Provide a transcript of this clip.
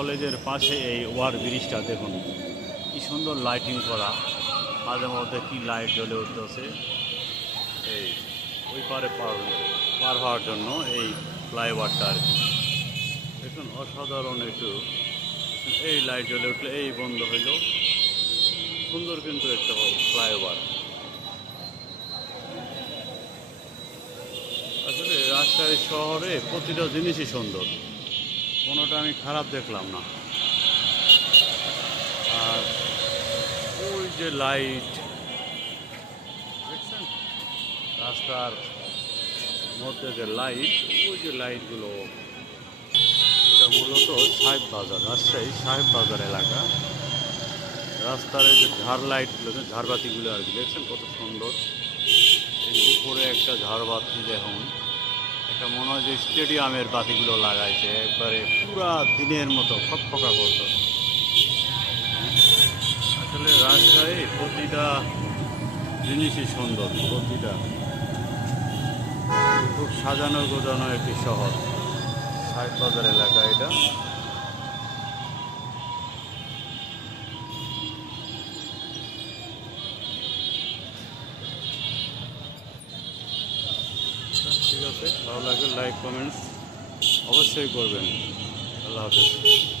কলেজের পাশে এই ওভার ব্রিজটা দেখুন কি সুন্দর লাইটিং করা, মাঝে মধ্যে কি লাইট জ্বলে উঠতেছে। এই ওই পারে পার হওয়ার জন্য এই ফ্লাইওভারটা আর কি দেখুন, অসাধারণ একটু। এই লাইট জ্বলে উঠলে এই বন্ধ হইল, সুন্দর কিন্তু একটা ফ্লাইওভার। আসলে রাজশাহী শহরে প্রতিটা জিনিসই সুন্দর, কোনোটা আমি খারাপ দেখলাম না। আর ওই যে লাইট দেখছেন, রাস্তার মধ্যে যে লাইট, ওই যে লাইটগুলো, এটা মূলত সাহেব বাজার, রাজশাহী সাহেব বাজার এলাকা। রাস্তার এই যে ঝাড় লাইটগুলো, ঝাড়বাতিগুলো আর কি দেখছেন কত সুন্দর। এই যে উপরে একটা ঝাড়বাতি দেখুন, এটা মনে হয় যে স্টেডিয়ামের বাতিগুলো লাগাইছে, একবারে পুরা দিনের মতো ফকফকা করতো। আসলে রাজশাহী প্রতিটা জিনিসই সুন্দর, প্রতিটা খুব সাজানো গোজানো একটি শহর, সাহেব বাজার এলাকা এটা। ঠিক আছে, ভালো লাগলে লাইক কমেন্টস অবশ্যই করবেন। আল্লাহ হাফেজ।